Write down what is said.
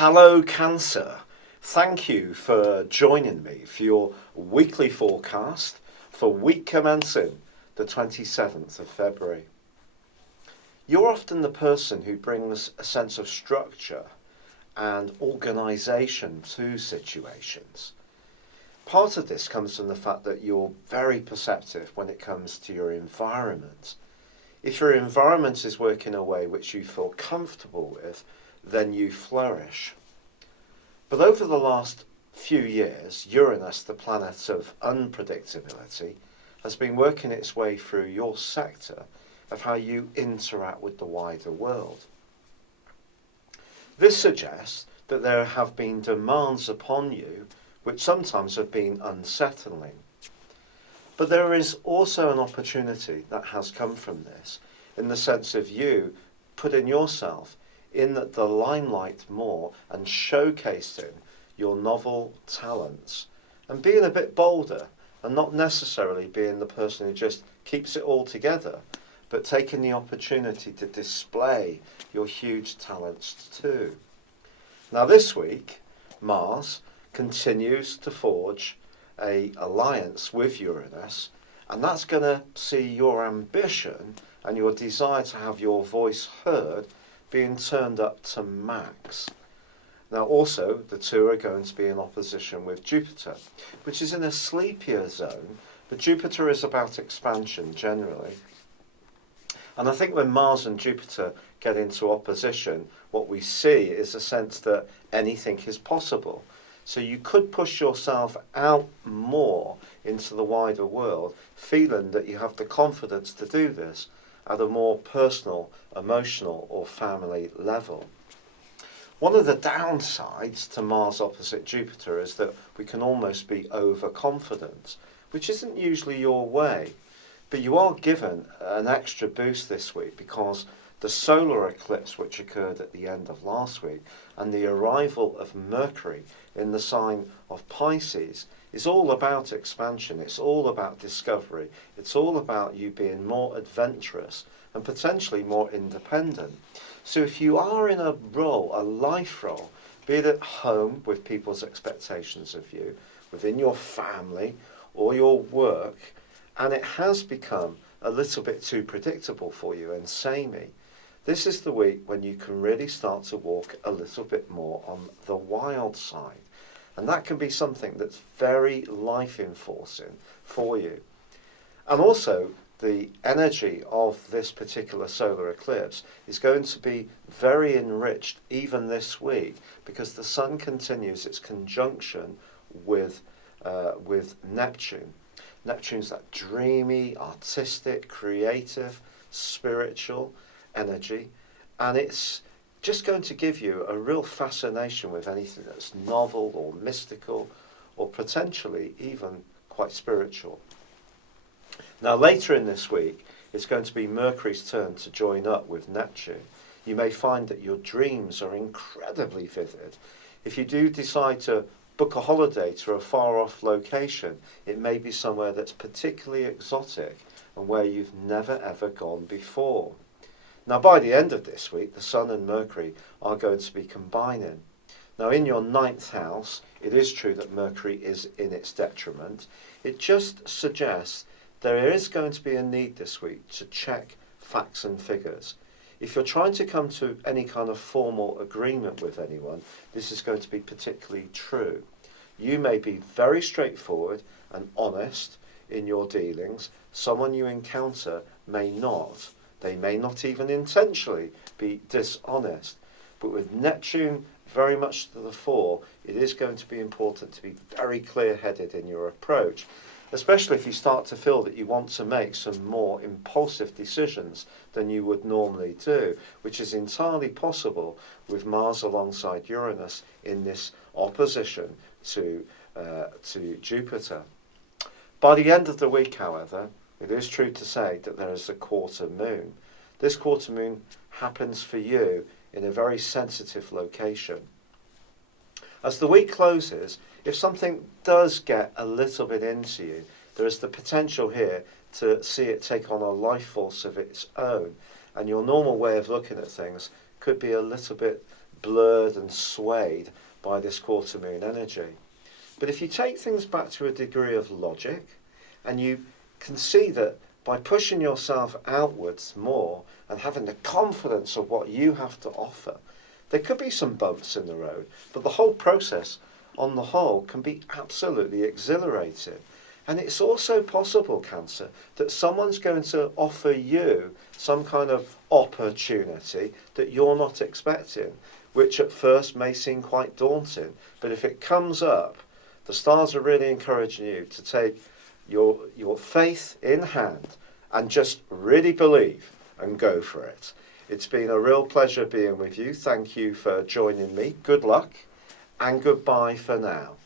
Hello Cancer, thank you for joining me for your weekly forecast for week commencing the 27th of February. You're often the person who brings a sense of structure and organisation to situations. Part of this comes from the fact that you're very perceptive when it comes to your environment. If your environment is working in a way which you feel comfortable with, then you flourish. But over the last few years, Uranus, the planet of unpredictability, has been working its way through your sector of how you interact with the wider world. This suggests that there have been demands upon you which sometimes have been unsettling. But there is also an opportunity that has come from this, in the sense of you putting yourself in the limelight more and showcasing your novel talents and being a bit bolder and not necessarily being the person who just keeps it all together, but taking the opportunity to display your huge talents too. Now this week, Mars continues to forge an alliance with Uranus, and that's going to see your ambition and your desire to have your voice heard being turned up to max. Now also, the two are going to be in opposition with Jupiter, which is in a sleepier zone, but Jupiter is about expansion generally. And I think when Mars and Jupiter get into opposition, what we see is a sense that anything is possible. So you could push yourself out more into the wider world, feeling that you have the confidence to do this at a more personal, emotional or family level. One of the downsides to Mars opposite Jupiter is that we can almost be overconfident, which isn't usually your way. But you are given an extra boost this week because the solar eclipse which occurred at the end of last week and the arrival of Mercury in the sign of Pisces is all about expansion, it's all about discovery, it's all about you being more adventurous and potentially more independent. So if you are in a role, a life role, be it at home with people's expectations of you, within your family or your work, and it has become a little bit too predictable for you and samey, this is the week when you can really start to walk a little bit more on the wild side. And that can be something that's very life-enforcing for you. And also, the energy of this particular solar eclipse is going to be very enriched even this week because the Sun continues its conjunction with Neptune. Neptune's that dreamy, artistic, creative, spiritual energy, and it's just going to give you a real fascination with anything that's novel or mystical or potentially even quite spiritual. Now later in this week, it's going to be Mercury's turn to join up with Neptune. You may find that your dreams are incredibly vivid. If you do decide to book a holiday to a far off location, it may be somewhere that's particularly exotic and where you've never ever gone before. Now by the end of this week, the Sun and Mercury are going to be combining. Now in your 9th house, it is true that Mercury is in its detriment. It just suggests there is going to be a need this week to check facts and figures. If you're trying to come to any kind of formal agreement with anyone, this is going to be particularly true. You may be very straightforward and honest in your dealings. Someone you encounter may not. They may not even intentionally be dishonest. But with Neptune very much to the fore, it is going to be important to be very clear-headed in your approach, especially if you start to feel that you want to make some more impulsive decisions than you would normally do, which is entirely possible with Mars alongside Uranus in this opposition to Jupiter. By the end of the week, however, it is true to say that there is a quarter moon. This quarter moon happens for you in a very sensitive location. As the week closes, if something does get a little bit into you, there is the potential here to see it take on a life force of its own, and your normal way of looking at things could be a little bit blurred and swayed by this quarter moon energy. But if you take things back to a degree of logic, and you can see that by pushing yourself outwards more and having the confidence of what you have to offer, there could be some bumps in the road, but the whole process on the whole can be absolutely exhilarating. And it's also possible, Cancer, that someone's going to offer you some kind of opportunity that you're not expecting, which at first may seem quite daunting. But if it comes up, the stars are really encouraging you to take your faith in hand and just really believe and go for it. It's been a real pleasure being with you. Thank you for joining me. Good luck and goodbye for now.